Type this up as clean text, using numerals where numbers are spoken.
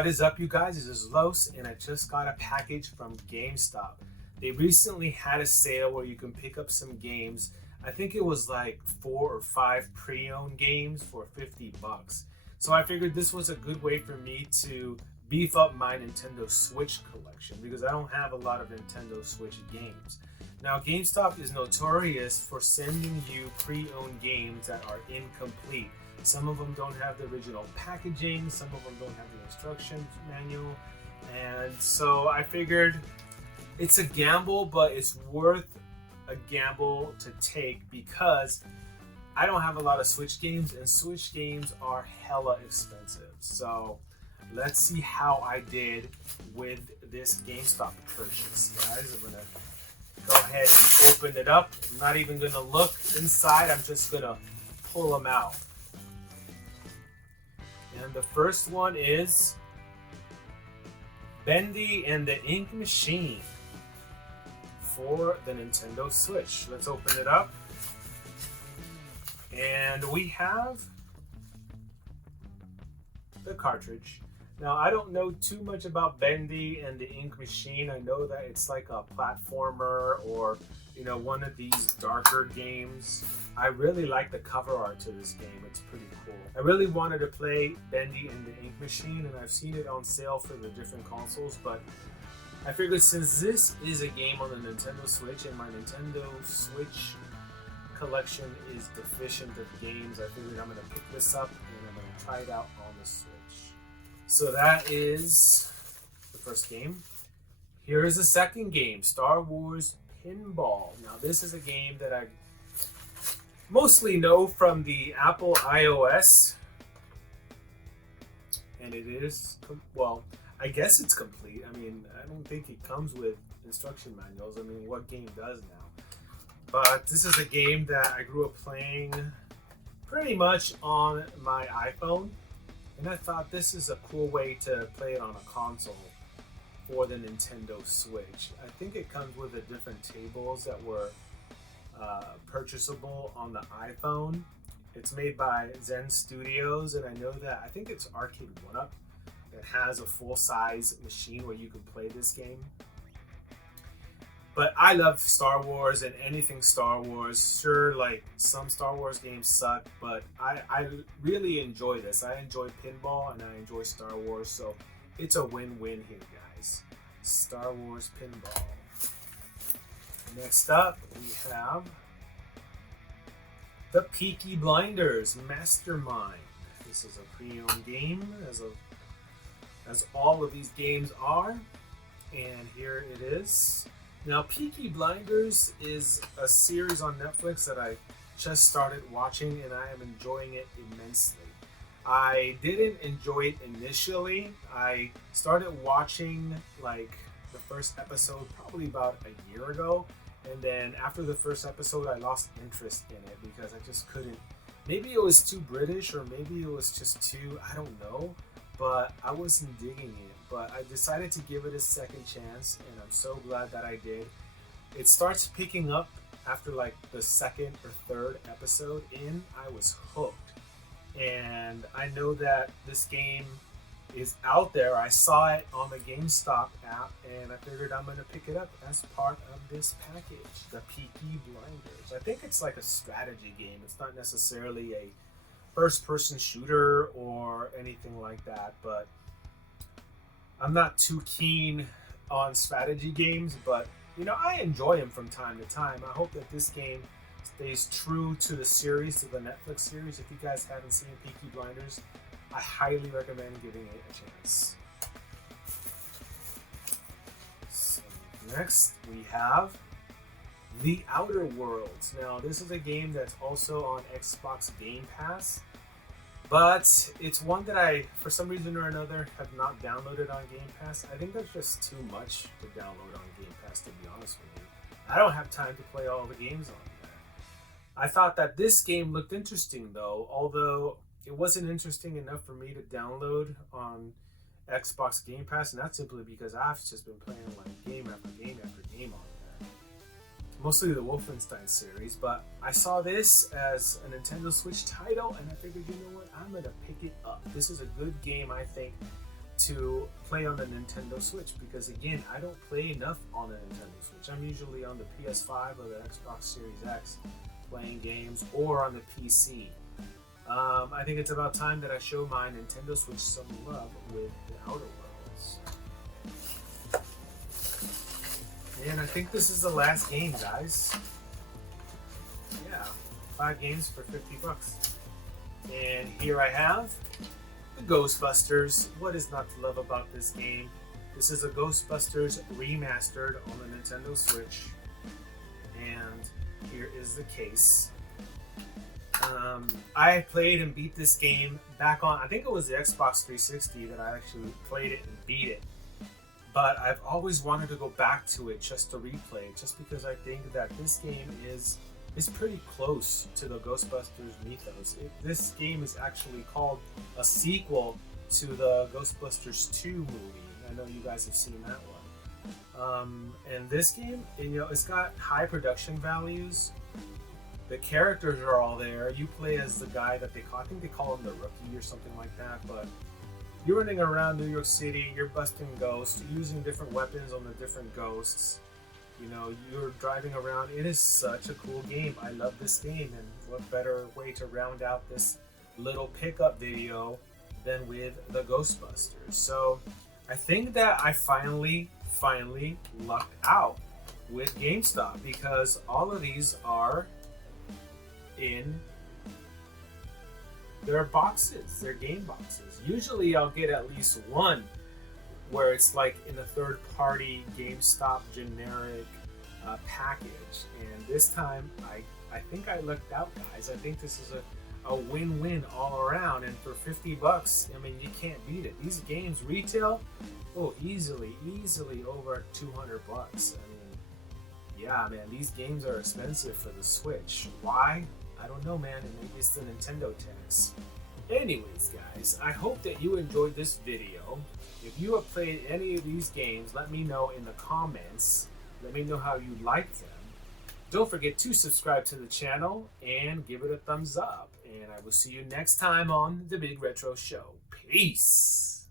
What is up, you guys? This is Los, and I just got a package from Gamestop. They recently had a sale where you can pick up some games. I think it was like 4 or 5 pre-owned games for $50. So I figured this was a good way for me to beef up my Nintendo Switch collection because I don't have a lot of Nintendo Switch games. Now, GameStop is notorious for sending you pre-owned games that are incomplete. Some of them don't have the original packaging, some of them don't have the instruction manual, and so I figured it's a gamble, but it's worth a gamble to take because I don't have a lot of Switch games, and Switch games are hella expensive. So let's see how I did with this GameStop purchase, guys. I'm gonna go ahead and open it up. I'm not even gonna look inside, I'm just gonna pull them out. And the first one is Bendy and the Ink Machine for the Nintendo Switch. Let's open it up. And we have the cartridge. Now, I don't know too much about Bendy and the Ink Machine. I know that it's like a platformer or, you know, one of these darker games. I really like the cover art to this game. It's pretty cool. I really wanted to play Bendy and the Ink Machine, and I've seen it on sale for the different consoles, but I figured since this is a game on the Nintendo Switch and my Nintendo Switch collection is deficient of games, I figured I'm going to pick this up and I'm going to try it out on the Switch. So that is the first game. Here is the second game, Star Wars Pinball. Now, this is a game that I mostly know from the Apple iOS, and it is, well, I guess it's complete. I mean, I don't think it comes with instruction manuals. I mean, what game does now? But this is a game that I grew up playing pretty much on my iPhone, and I thought this is a cool way to play it on a console for the Nintendo Switch. I think it comes with the different tables that were purchasable on the iPhone. It's made by Zen Studios, and I know that I think it's Arcade 1-Up that has a full-size machine where you can play this game. But I love Star Wars and anything Star Wars. Sure, like some Star Wars games suck, but I really enjoy this. I enjoy pinball and I enjoy Star Wars, so it's a win-win here, guys. Star Wars Pinball. Next up, we have the Peaky Blinders Mastermind. This is a pre-owned game, as all of these games are, and here it is. Now, Peaky Blinders is a series on Netflix that I just started watching, and I am enjoying it immensely. I didn't enjoy it initially. I started watching like the first episode probably about a year ago, and then after the first episode I lost interest in it because I just couldn't. Maybe it was too British, or maybe it was just too, I don't know, but I wasn't digging it. But I decided to give it a second chance, and I'm so glad that I did. It starts picking up after like the second or third episode in. I was hooked, and I know that this game is out there. I saw it on the GameStop app, and I figured I'm going to pick it up as part of this package, the Peaky Blinders. I think it's like a strategy game. It's not necessarily a first-person shooter or anything like that, but I'm not too keen on strategy games, but you know, I enjoy them from time to time. I hope that this game stays true to the series, to the Netflix series. If you guys haven't seen Peaky Blinders, I highly recommend giving it a chance. So next we have The Outer Worlds. Now, this is a game that's also on Xbox Game Pass, but it's one that I, for some reason or another, have not downloaded on Game Pass. I think that's just too much to download on Game Pass, to be honest with you. I don't have time to play all the games on there. I thought that this game looked interesting, though, although it wasn't interesting enough for me to download on Xbox Game Pass, and that's simply because I've just been playing like game after game after game on there. Mostly the Wolfenstein series, but I saw this as a Nintendo Switch title, and I figured, you know what, I'm going to pick it up. This is a good game, I think, to play on the Nintendo Switch, because again, I don't play enough on the Nintendo Switch. I'm usually on the PS5 or the Xbox Series X playing games, or on the PC. I think it's about time that I show my Nintendo Switch some love with the Outer Worlds. And I think this is the last game, guys. Yeah, 5 games for 50 bucks. And here I have the Ghostbusters. What is not to love about this game? This is a Ghostbusters Remastered on the Nintendo Switch. And here is the case. I played and beat this game back on, I think it was the Xbox 360 that I actually played it and beat it. But I've always wanted to go back to it just to replay it, just because I think that this game is pretty close to the Ghostbusters mythos. This game is actually called a sequel to the Ghostbusters 2 movie. I know you guys have seen that one. And this game, it's got high production values. The characters are all there. You play as the guy that I think they call him the Rookie or something like that, but you're running around New York City, you're busting ghosts, you're using different weapons on the different ghosts. You're driving around. It is such a cool game. I love this game, and what better way to round out this little pickup video than with the Ghostbusters. So I think that I finally lucked out with Gamestop, because all of these are in their boxes, their game boxes. Usually I'll get at least one where it's like in a third-party GameStop generic package, and this time I think I lucked out, guys. I think this is a win-win all around, and for 50 bucks, I mean, you can't beat it. These games retail, easily over 200 bucks. I mean, yeah, man, these games are expensive for the Switch. Why? I don't know, man, and maybe it's the Nintendo tax. Anyways, guys, I hope that you enjoyed this video. If you have played any of these games, let me know in the comments. Let me know how you like them. Don't forget to subscribe to the channel and give it a thumbs up. And I will see you next time on The Big Retro Show. Peace!